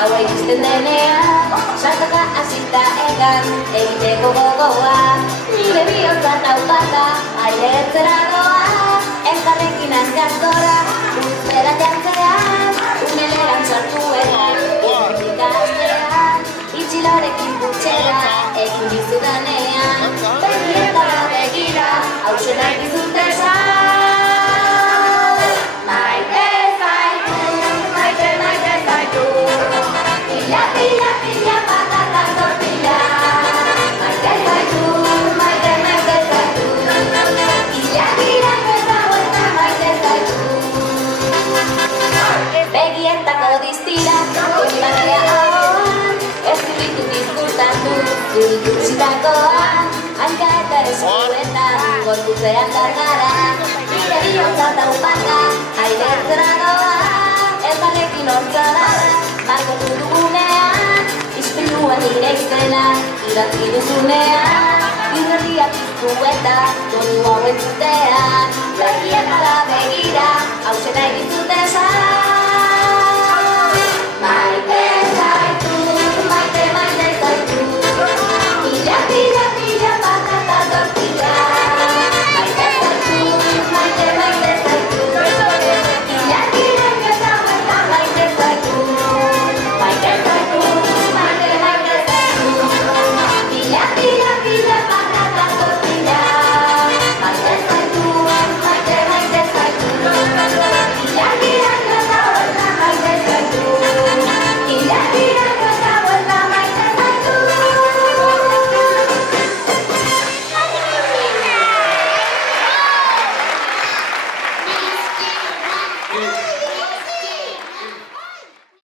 gaua iristen denean, sartoka hasita egan, egiteko gogoa. Nire bihotza taupata, aire ertzera doa, elkarrekin hankaz gora, guztera jantzean, uneleran sartu egan, ikasitean, itxilorekin putxera, ekin dizudanean, begietara begira, hausen nahi dizut esan. Begietako diztira, konbatea ahoan, ez ditu diskurtatu, ikusitakoan, hanka eta eskuetan, gorputzean gargara, nire bihotza taupata, aire ertzera doa, elkarrekin hortza darra, margotu dugunean, ispilua nire izena, idatzi duzunean, irratiak izkueta, donu hau entzutean, begietara begira, hausen nahi dizu